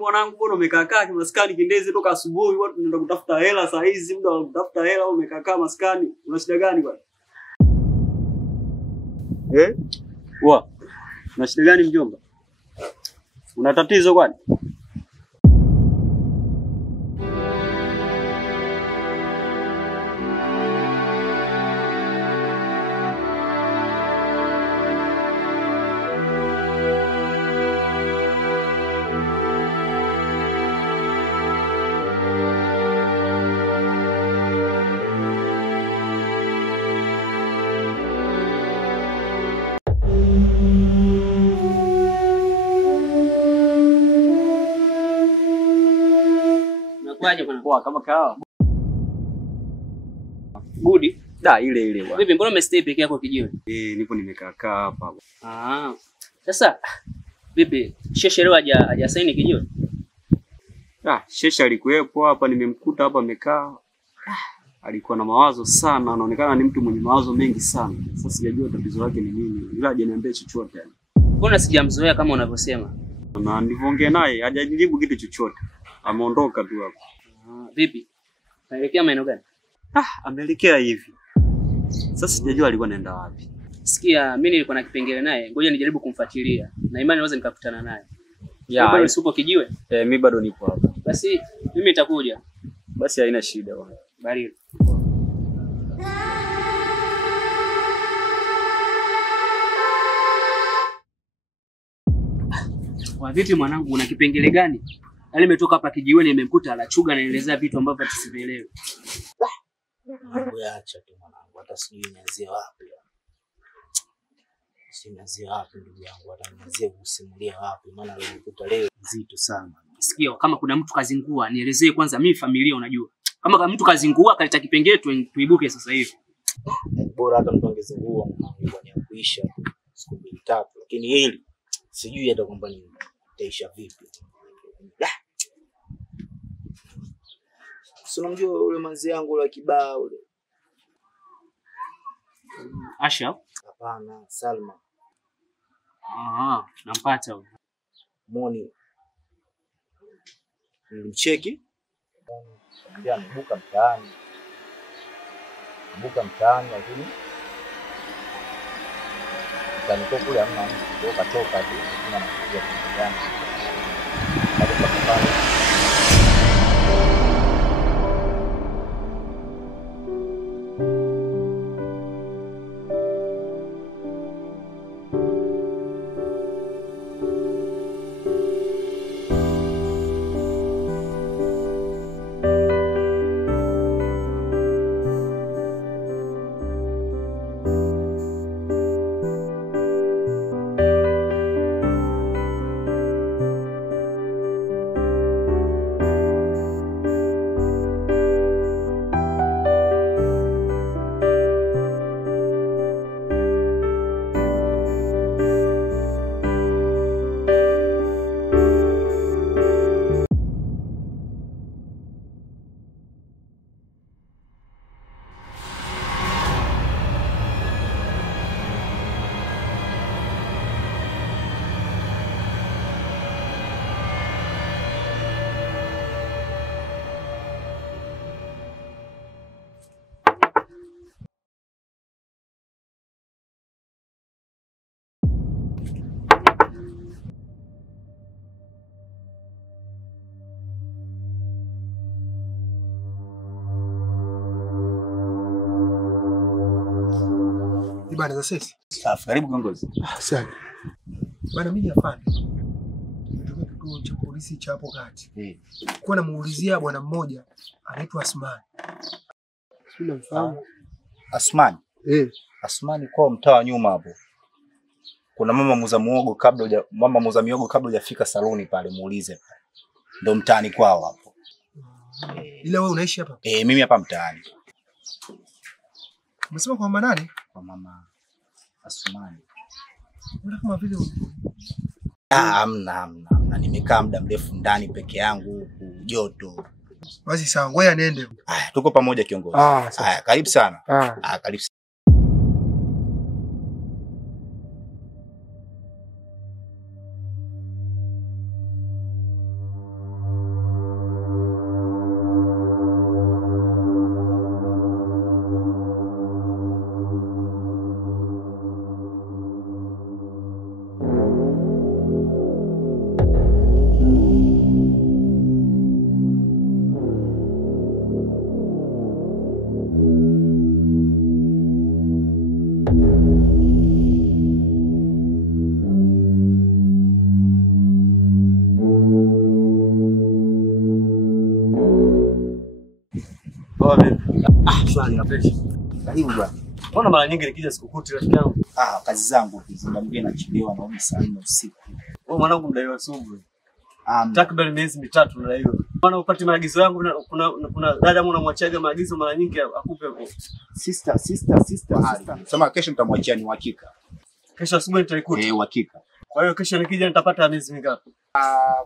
mwanangu mbona umekaa kimaskani kindezi toka asubuhi watu tunaenda kutafuta hela saa hizi muda wa kutafuta hela au umekaa maskani una shida gani bwana? Una shida gani mjomba? Una tatizo kwani? Kwaje bwana? Poa kama kawa. Budi? Da ile bwana. Vipi mbona umestay peke yako kijiwe? Nipo nimekaa hapa. Sasa vipi Sheshe leo hajasaini kijiwe? Sheshe alikuwepo hapa nimemkuta hapa amekaa. Alikuwa na mawazo sana, anaonekana ni mtu mwenye mawazo mengi sana. Sasa sijajua tatizo lake ni nini. Ila hajaniambia chochote. Mbona sijamzoea kama unavyosema? Na nilivyoongea naye hajajibu kitu chochote. Ameondoka tu hapo. Vipi? Anaelekea maeneo gani? Ameelekea hivi. Sasa sijajua alikuwa anaenda wapi. Sikia, mimi nilikuwa na kipengele naye. Ngoja nijaribu kumfuatilia. Na imani naweza nikakutana naye. Bado usipo kijiwe? Mimi bado nipo hapa. Basi mimi nitakuja. Basi haina shida bwana. Baridi. Vipi mwanangu una kipengele gani? Yaani nimetoka hapa kijiweni nimemkuta anachuga anaelezea vitu ambavyo tusivielewi. Acha tu mwanangu, hata sijui nianzie wapi. Nianzie wapi ndugu yangu, hata nianzie kusimulia wapi maana leo nimekuta leo nzito sana. Sikia, kama kuna mtu kazingua nielezee kwanza, mimi familia unajua. Kama mtu kazingua akaleta kipengele tuibuke sasa hivi. Bora hata mtu angezingua mwanangu kwa kuisha siku 2-3, lakini hili sijui hata kwamba ni taisha vipi. Sio unamjua yule manzi yangu la kibao yule. Asha? Hapana, Salma. Nampata huyo. Moni. Nilimcheki. Ndio anabuka mtaani. Lakini kaniko kule hamna mtu, katoka tu na anakuja kumjana. Bana za sisi. Safi, karibu kiongozi. Asante. Bana mimi hapana. Ndio kituo cha polisi cha hapo kati. Kwa namuulizia bwana mmoja anaitwa Asmani. Sina mfahamu. Asmani? Asmani kwa mtaa wa nyuma hapo. Kuna mama muuza miogo kabla hujafika saloni pale muulize pale. Ndio mtaani kwao hapo. Ila wewe unaishi hapa? Mimi hapa mtaani. Umesema kwa mama nani? Kwa mama Asmani. Mbona kama vile hamna. Nimekaa muda mrefu ndani peke yangu huku joto. Basi sawa, ngoja niende. Haya, tuko pamoja kiongozi. Haya, karibu sana. Karibu. Poa vipi? Shwari na fresh. Karibu bwana. Mbona mara nyingi nikija sikukuti rafiki yangu? Kazi zangu hizo ndio mgeni nachelewa na saa 4 usiku. Wewe mwanangu mdaiwa sugu. Takriban miezi 3 mdaiwa. Maana upate maagizo yangu kuna dada mwana mwachaga maagizo mara nyingi akupe sister. Sema kesho nitamwachia ni uhakika. Kesho asubuhi nitaikuta. Uhakika. Kwa hiyo kesho nikija nitapata miezi mingapi?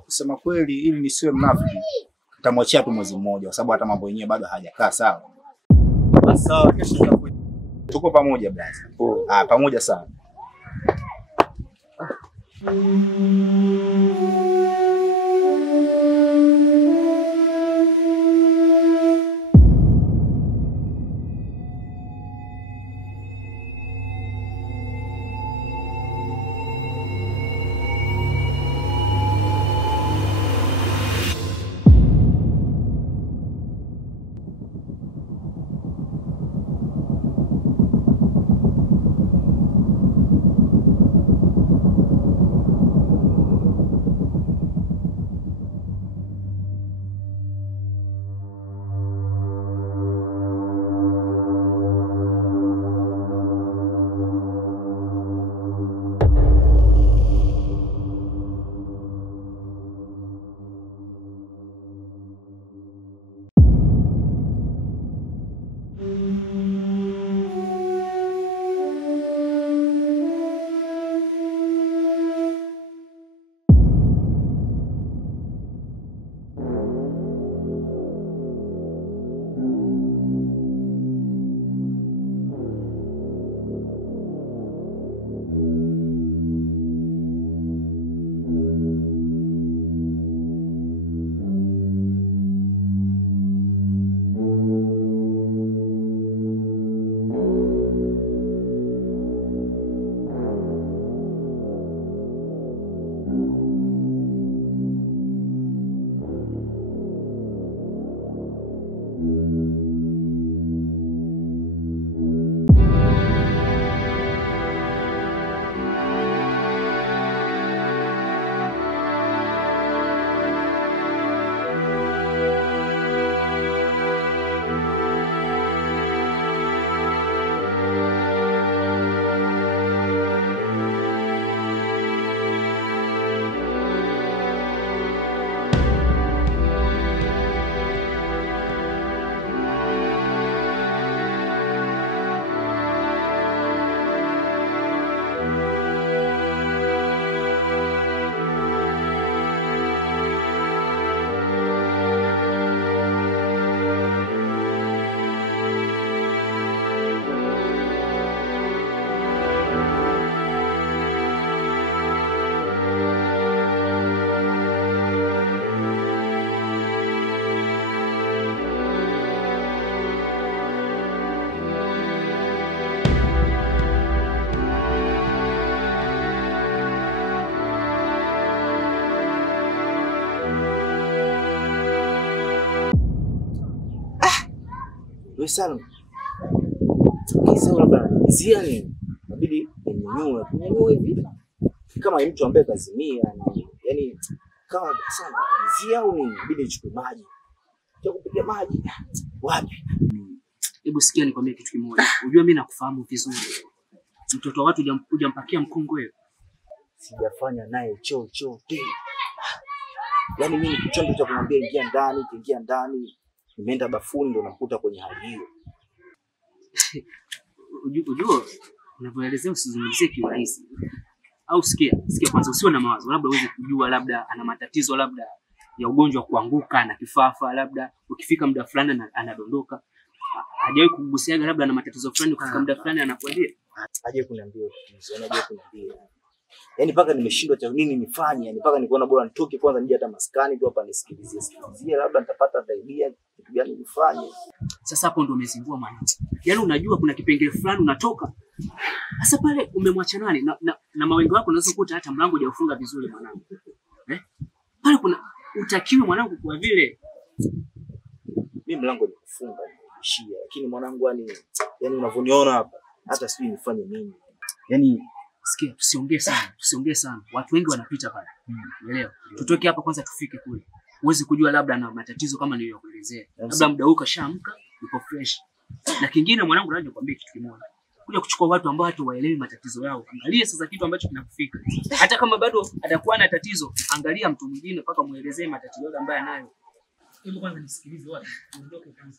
Kusema kweli ili nisiwe mnafiki nitamwachia tu mwezi mmoja kwa sababu hata mambo yenyewe bado hajakaa sawa. Basi sawa, kesho nitakuja. Tuko pamoja blaza. Pamoja sana. Wewe sana. Kisa labda ziani inabidi kunyanyua hivi. Kama mtu ambaye kazimia yani kama sana zia au nini inabidi nichukue maji. Cha kupiga maji wapi? Hebu sikia nikwambie kitu kimoja. Unajua mimi nakufahamu vizuri. Mtoto wa watu hujampakia mkongo wewe. Sijafanya naye chochote. Yaani mimi kichondo cha kumwambia ingia ndani. Nimeenda bafuni ndo nakuta kwenye hali hiyo. Unajua unavyoelezea usizungumzie kiurahisi. Au sikia kwanza usiwe na mawazo. Labda uweze kujua labda ana matatizo labda ya ugonjwa wa kuanguka na kifafa labda ukifika muda fulani anadondoka. Hajawahi kugusiaga labda ana matatizo fulani ukifika muda fulani anakuambia. Hajawahi kuniambia kitu. Hajawahi kuniambia. Yaani paka nimeshindwa cha nini nifanye, yani paka nikaona bora nitoke kwanza nije hata maskani tu hapa nisikilizie labda nitapata idea kitu gani nifanye. Sasa hapo ndo umezingua mwanangu. Yaani unajua kuna kipengele fulani unatoka. Sasa pale umemwacha nani na mawengo yako unaweza kukuta hata mlango hujafunga vizuri mwanangu. Pale kuna utakiwe mwanangu kwa vile mimi mlango nikufunga nimeshia lakini mwanangu yani unavyoniona hapa hata sijui nifanye nini. Yaani sikia tusiongee sana. Watu wengi wanapita pale. Umeelewa? Tutoke hapa kwanza tufike kule. Uweze kujua labda na matatizo kama niliyokuelezea. Labda muda huu kashaamka yuko fresh. Na kingine mwanangu, naje kuambia kitu kimoja. Kuja kuchukua watu ambao hata waelewi matatizo yao. Angalia sasa kitu ambacho kinakufika. Hata kama bado atakuwa na tatizo, angalia mtu mwingine mpaka muelezee matatizo yake ambayo anayo. Hebu kwanza nisikilize wapi. Niondoke kwanza.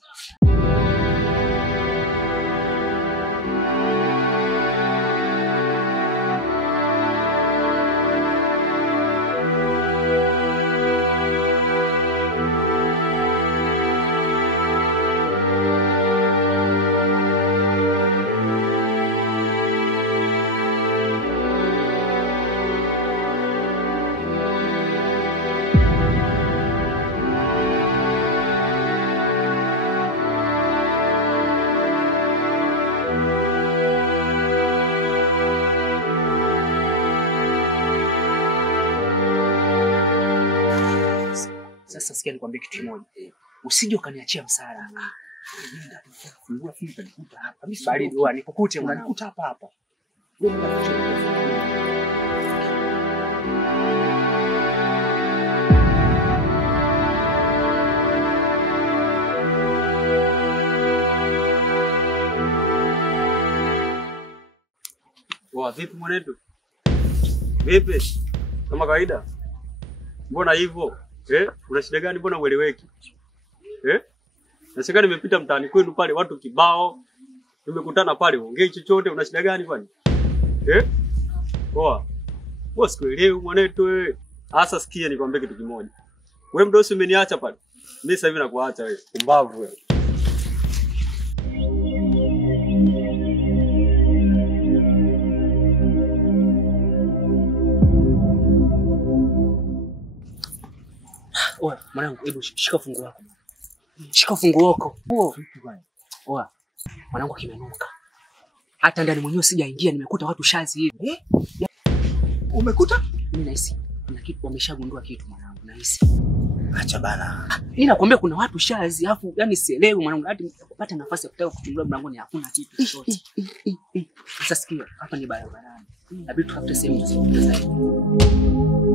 Sasa sikia nikwambie kitu kimoja. Usije ukaniachia msala. Fungua fimbo nikuta hapa. Mimi bali doa nikukute unanikuta hapa hapa. Vipi mwanetu? Vipi? Kama kawaida? Mbona hivyo? Una shida gani, mbona ueleweki? Nasikia nimepita mtaani kwenu pale watu kibao. Tumekutana pale, ongei chochote, una shida gani kwani? Poa. Wewe sikuelewi mwanetu wewe. Sasa sikia nikwambie kitu kimoja. Wewe mdosi umeniacha pale. Mimi sasa hivi nakuacha wewe. Kumbavu wewe. Oa, mwanangu, hebu shika fungu lako. Shika fungu lako. Oa, mwanangu kimenuka. Hata ndani mwenyewe sijaingia, nimekuta watu shazi hivi. Umekuta? Mimi nahisi kuna kitu wameshagundua kitu mwanangu, nahisi. Acha bana. Mimi nakwambia kuna watu shazi, afu yani sielewi mwanangu, hadi kupata nafasi ya kutaka kuchungulia mlangoni hakuna kitu chochote. Sasa sikia, hapa ni barabarani. Inabidi tutafute sehemu nzuri zaidi.